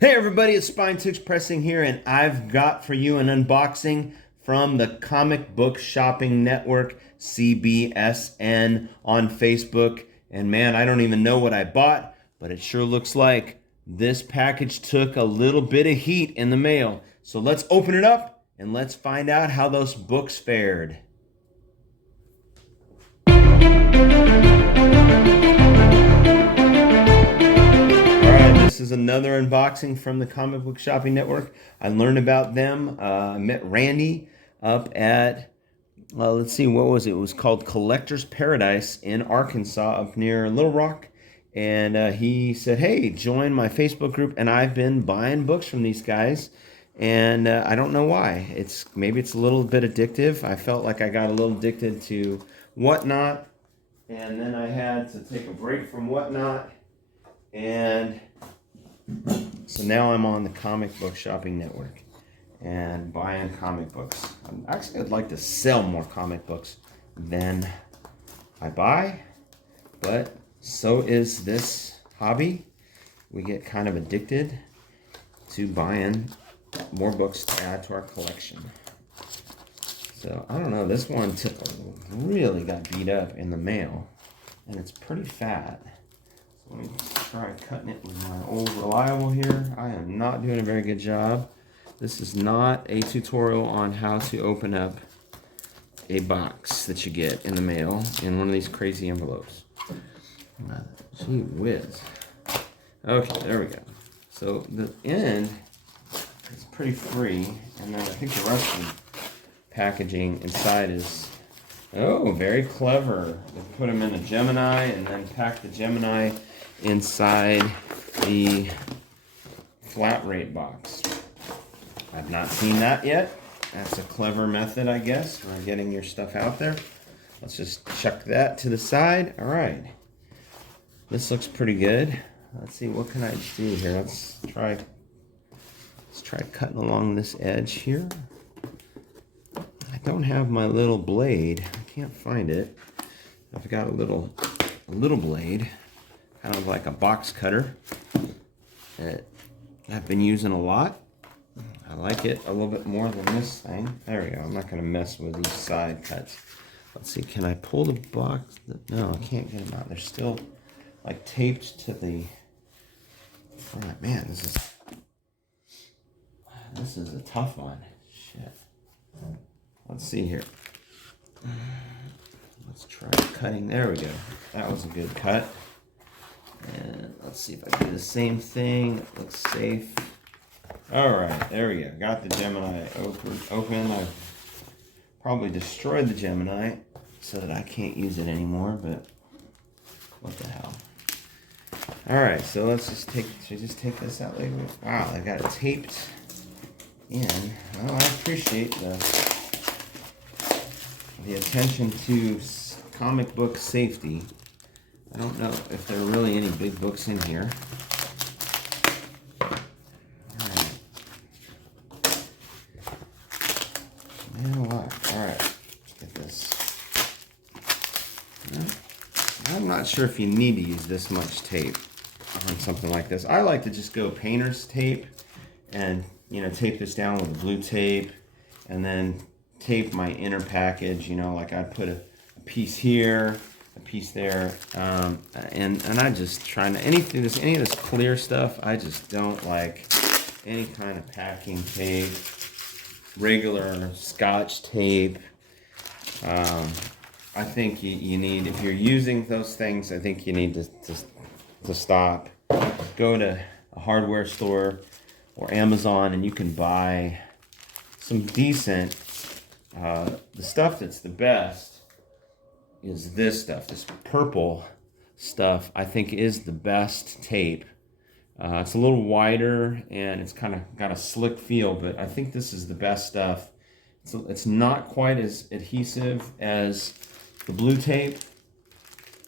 Hey everybody, it's Spine Tix Pressing here, and I've got for you an unboxing from the Comic Book Shopping Network, CBSN, on Facebook. And man, I don't even know what I bought, but it sure looks like this package took a little bit of heat in the mail. So let's open it up and let's find out how those books fared. This is another unboxing from the Comic Book Shopping Network. I learned about them. I met Randy up at, let's see, what was it? It was called Collector's Paradise in Arkansas, up near Little Rock. And he said, hey, join my Facebook group. And I've been buying books from these guys. And I don't know why. Maybe it's a little bit addictive. I felt like I got a little addicted to Whatnot. And then I had to take a break from Whatnot. And so now I'm on the Comic Book Shopping Network and buying comic books. I'd like to sell more comic books than I buy, but so is this hobby. We get kind of addicted to buying more books to add to our collection. So I don't know, this one really got beat up in the mail, and it's pretty fat. Let me try cutting it with my old Reliable here. I am not doing a very good job. This is not a tutorial on how to open up a box that you get in the mail in one of these crazy envelopes. Gee whiz. Okay, there we go. So the end is pretty free, and then I think the rest of the packaging inside is, oh, very clever. They put them in a Gemini and then pack the Gemini inside the flat rate box. I've not seen that yet. That's a clever method, I guess, for getting your stuff out there. Let's just chuck that to the side. All right. This looks pretty good. Let's see, what can I do here? Let's try cutting along this edge here. I don't have my little blade. I can't find it. I've got a little blade, kind of like a box cutter that I've been using a lot. I like it a little bit more than this thing. There we go. I'm not going to mess with these side cuts. Let's see. Can I pull the box? No, I can't get them out. They're still like taped to the front. Man, this is a tough one. Shit. Let's see here. Let's try cutting. There we go. That was a good cut. And let's see if I do the same thing. It looks safe. All right, there we go. Got the Gemini open. I've probably destroyed the Gemini so that I can't use it anymore, but what the hell. All right, so let's just should I just take this out later? Wow, I got it taped in. Well, I appreciate the attention to comic book safety. I don't know if there are really any big books in here. Alright. You know what? Alright. Let's get this. I'm not sure if you need to use this much tape on something like this. I like to just go painter's tape and, tape this down with blue tape and then tape my inner package. Like I'd put a piece here, a piece there, and I just try to, any of this clear stuff, I just don't like any kind of packing tape, regular Scotch tape. I think you need, if you're using those things, I think you need to stop. Go to a hardware store or Amazon and you can buy some decent, the stuff that's the best is this stuff. This purple stuff, I think, is the best tape. It's a little wider and it's kind of got a slick feel, but I think this is the best stuff. It's not quite as adhesive as the blue tape,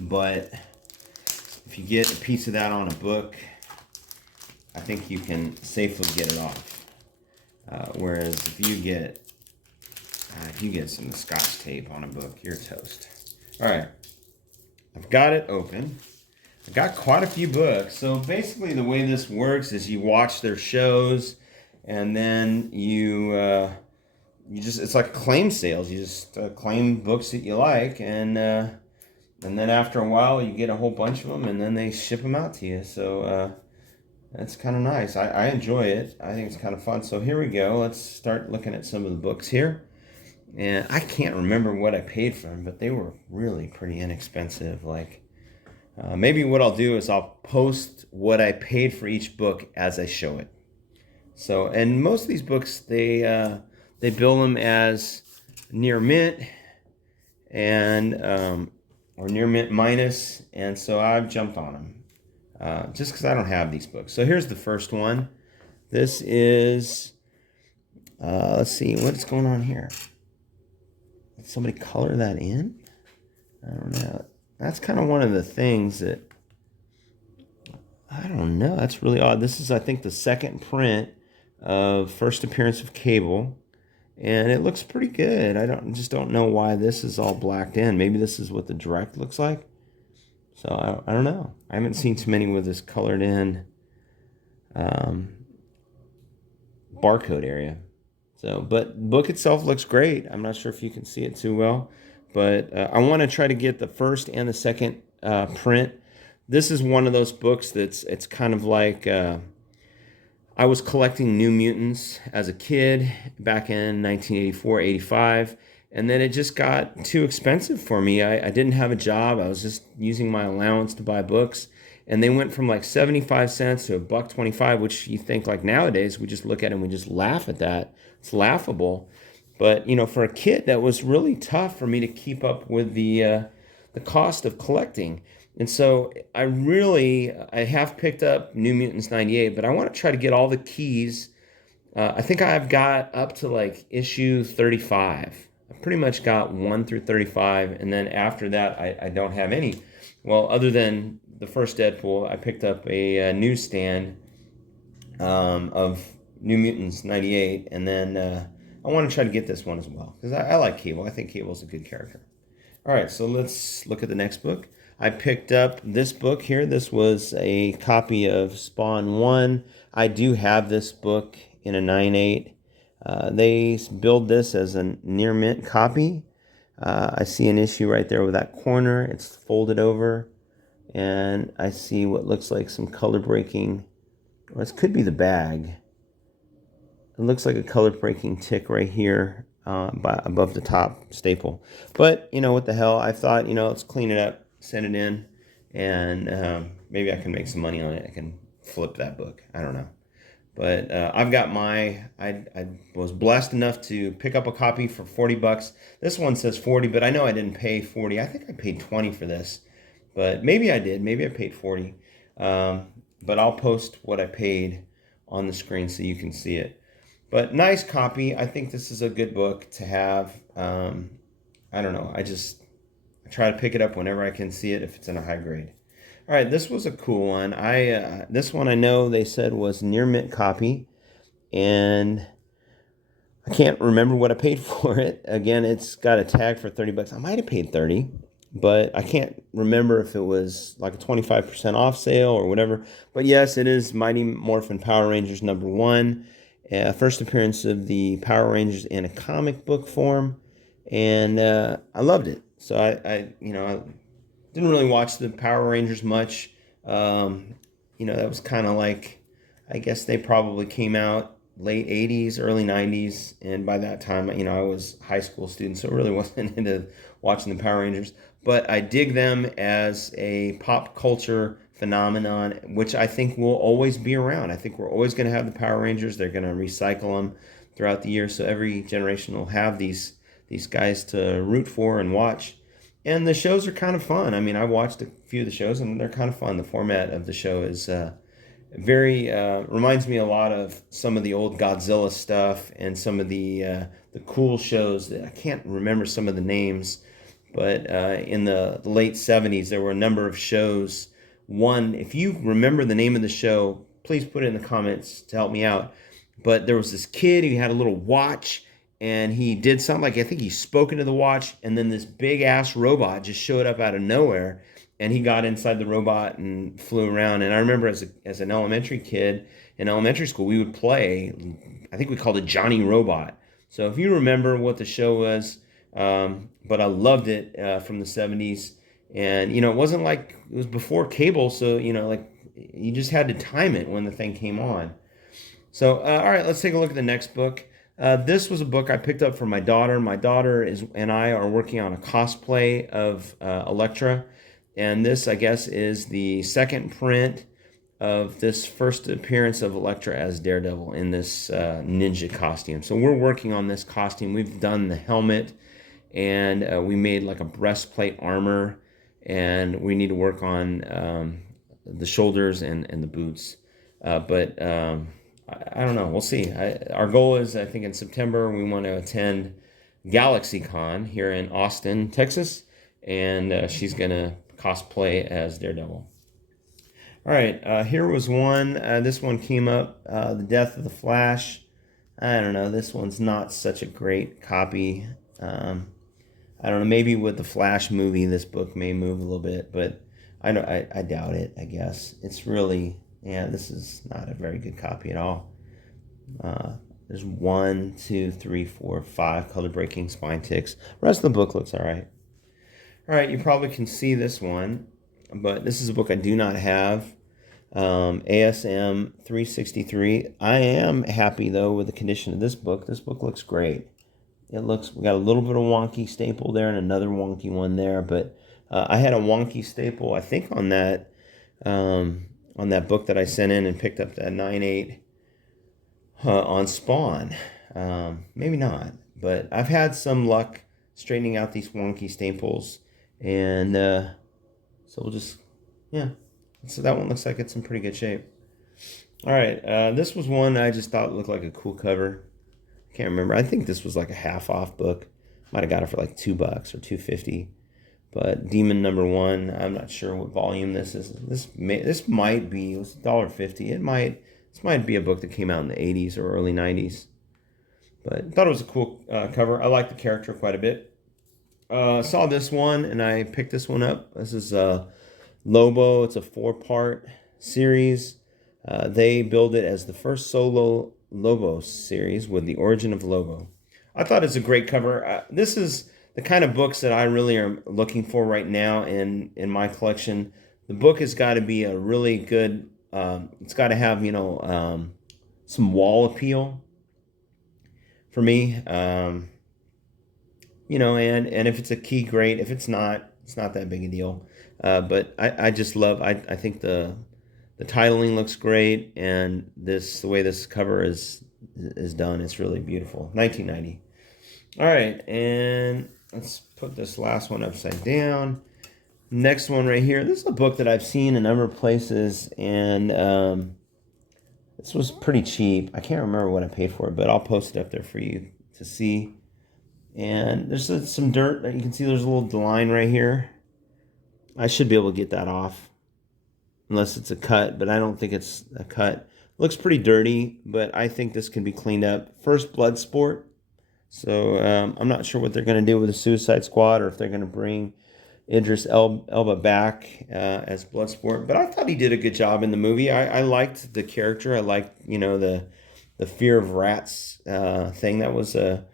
but if you get a piece of that on a book, I think you can safely get it off. Whereas if you get some Scotch tape on a book, you're toast. All right, I've got it open. I got quite a few books. So basically, the way this works is you watch their shows, and then you just it's like claim sales. You just claim books that you like, and then after a while, you get a whole bunch of them, and then they ship them out to you. So that's kind of nice. I enjoy it. I think it's kind of fun. So here we go. Let's start looking at some of the books here. And I can't remember what I paid for them, but they were really pretty inexpensive. Like maybe what I'll do is I'll post what I paid for each book as I show it. So, and most of these books they bill them as near mint and or near mint minus, and so I've jumped on them just because I don't have these books. So here's the first one. This is let's see what's going on here. Did somebody color that in? I don't know. That's kind of one of the things that I don't know. That's really odd. This is, I think, the second print of First Appearance of Cable, and it looks pretty good. I just don't know why this is all blacked in. Maybe this is what the direct looks like. So I don't know. I haven't seen too many with this colored in barcode area. So, but the book itself looks great. I'm not sure if you can see it too well, but I want to try to get the first and the second print. This is one of those books it's kind of like I was collecting New Mutants as a kid back in 1984, 85, and then it just got too expensive for me. I didn't have a job. I was just using my allowance to buy books, and they went from like 75 cents to $1.25, which you think like nowadays we just look at it and we just laugh at that. It's laughable. But, for a kid, that was really tough for me to keep up with the cost of collecting. And so I have picked up New Mutants 98, but I want to try to get all the keys. I think I've got up to like issue 35. I pretty much got 1 through 35, and then after that, I don't have any. Well, other than the first Deadpool, I picked up a newsstand of New Mutants 98, and then I want to try to get this one as well, because I like Cable. I think Cable's a good character. All right, so let's look at the next book. I picked up this book here. This was a copy of Spawn 1. I do have this book in a 9.8. They build this as a near mint copy. I see an issue right there with that corner. It's folded over, and I see what looks like some color breaking. Well, this could be the bag. It looks like a color breaking tick right here above the top staple. But, what the hell? I thought, let's clean it up, send it in, and maybe I can make some money on it. I can flip that book. I don't know. But I've got I was blessed enough to pick up a copy for $40. This one says 40, but I know I didn't pay 40. I think I paid 20 for this, but maybe I did. Maybe I paid 40. But I'll post what I paid on the screen so you can see it. But nice copy. I think this is a good book to have. I don't know. I try to pick it up whenever I can see it if it's in a high grade. All right, this was a cool one. This one I know they said was near mint copy, and I can't remember what I paid for it. Again, it's got a tag for $30. I might have paid 30, but I can't remember if it was like a 25% off sale or whatever. But yes, it is Mighty Morphin Power Rangers #1. First appearance of the Power Rangers in a comic book form, and I loved it. So I didn't really watch the Power Rangers much. That was kind of like, I guess they probably came out late 80s, early 90s, and by that time, I was a high school student, so it really wasn't into watching the Power Rangers. But I dig them as a pop culture phenomenon, which I think will always be around. I think we're always going to have the Power Rangers. They're going to recycle them throughout the year, so every generation will have these guys to root for and watch. And the shows are kind of fun. I mean, I watched a few of the shows, and they're kind of fun. The format of the show is very reminds me a lot of some of the old Godzilla stuff and some of the cool shows that I can't remember some of the names, but in the late 70s there were a number of shows. One, if you remember the name of the show, please put it in the comments to help me out. But there was this kid who had a little watch, and he did something like, I think he spoke into the watch, and then this big ass robot just showed up out of nowhere, and he got inside the robot and flew around. And I remember as an elementary kid in elementary school, we would play. I think we called it Johnny Robot. So if you remember what the show was, but I loved it from the '70s. And it wasn't like it was before cable, so like you just had to time it when the thing came on. So, all right, let's take a look at the next book. This was a book I picked up for my daughter. My daughter and I are working on a cosplay of Elektra, and this, I guess, is the second print of this first appearance of Elektra as Daredevil in this ninja costume. So we're working on this costume. We've done the helmet, and we made like a breastplate armor, and we need to work on the shoulders and the boots. But I don't know. We'll see. Our goal is, I think, in September, we want to attend GalaxyCon here in Austin, Texas, and she's going to cosplay as Daredevil. All right, here was one. This one came up, The Death of the Flash. I don't know. This one's not such a great copy. I don't know. Maybe with the Flash movie, this book may move a little bit, but I doubt it, I guess. It's really, this is not a very good copy at all. There's 1, 2, 3, 4, 5 color breaking spine ticks. The rest of the book looks all right. All right, you probably can see this one, but this is a book I do not have. ASM 363. I am happy, though, with the condition of this book. This book looks great. We got a little bit of wonky staple there and another wonky one there, but I had a wonky staple, I think, on that book that I sent in and picked up that 9.8 on Spawn. Maybe not, but I've had some luck straightening out these wonky staples, and so we'll just, so that one looks like it's in pretty good shape. All right, this was one I just thought looked like a cool cover. Can't remember. I think this was like a half off book. Might have got it for like $2 or $2.50. But Demon #1. I'm not sure what volume this is. This might be. It was $1.50. This might be a book that came out in the '80s or early '90s. But I thought it was a cool cover. I like the character quite a bit. Saw this one and I picked this one up. This is Lobo. It's a 4-part series. They build it as the first solo Lobo series with the origin of Lobo. I thought it's a great cover. This is the kind of books that I really am looking for right now in my collection. The book has got to be a really good, it's got to have, some wall appeal for me. And if it's a key, great. If it's not that big a deal. But I just love, I think the titling looks great, and the way this cover is done, it's really beautiful. 1990. All right, and let's put this last one upside down. Next one right here. This is a book that I've seen a number of places, and this was pretty cheap. I can't remember what I paid for it, but I'll post it up there for you to see. And there's some dirt that you can see. There's a little line right here. I should be able to get that off, unless it's a cut, but I don't think it's a cut. Looks pretty dirty, but I think this can be cleaned up. First Bloodsport. So I'm not sure what they're going to do with the Suicide Squad, or if they're going to bring Idris Elba back as Bloodsport. But I thought he did a good job in the movie. I liked the character. I liked, the fear of rats thing. That was a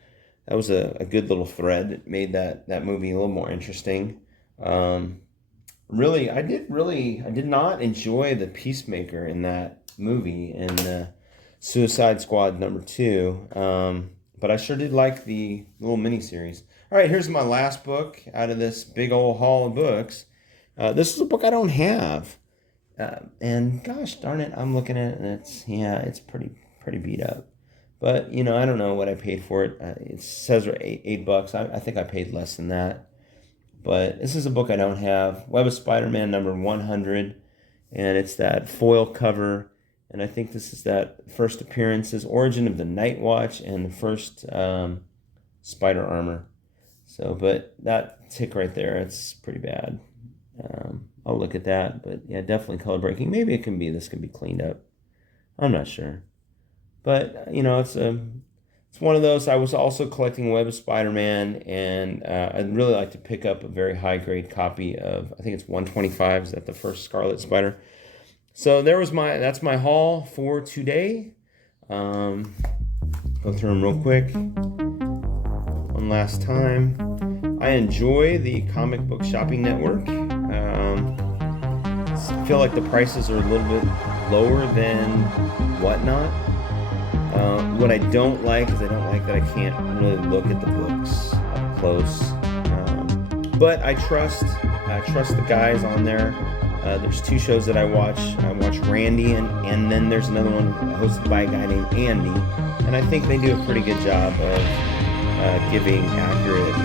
good little thread that made that movie a little more interesting. Really, I did not enjoy the Peacemaker in that movie in Suicide Squad #2, but I sure did like the little miniseries. All right, here's my last book out of this big old haul of books. This is a book I don't have, and gosh darn it, I'm looking at it and it's pretty beat up. But I don't know what I paid for it. It says $8. I think I paid less than that. But this is a book I don't have. Web of Spider-Man #100. And it's that foil cover. And I think this is that first appearances, origin of the Night Watch, and the first spider armor. So, but that tick right there, it's pretty bad. I'll look at that. But yeah, definitely color breaking. Maybe this can be cleaned up. I'm not sure. But, it's it's one of those. I was also collecting Web of Spider-Man, and I'd really like to pick up a very high grade copy of, I think it's 125. Is that the first Scarlet Spider? So that's my haul for today. Go through them real quick. One last time. I enjoy the Comic Book Shopping Network. I feel like the prices are a little bit lower than Whatnot. What I don't like is I don't like that I can't really look at the books up close. But I trust the guys on there. There's two shows that I watch. I watch Randy, and then there's another one hosted by a guy named Andy. And I think they do a pretty good job of giving accurate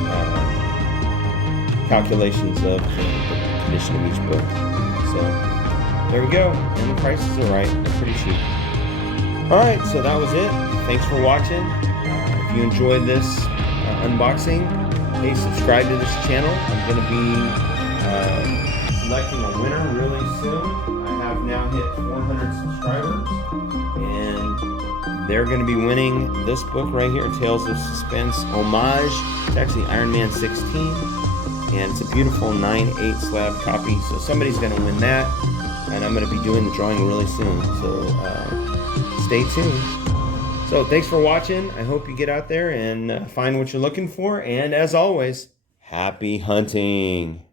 calculations of the condition of each book. So there we go. And the prices are right. They're pretty cheap. Alright, so that was it. Thanks for watching. If you enjoyed this unboxing, hey, subscribe to this channel. I'm going to be selecting a winner really soon. I have now hit 400 subscribers, and they're going to be winning this book right here, Tales of Suspense Homage. It's actually Iron Man 16, and it's a beautiful 9/8 slab copy, so somebody's going to win that, and I'm going to be doing the drawing really soon, so stay tuned. So thanks for watching. I hope you get out there and find what you're looking for. And as always, happy hunting.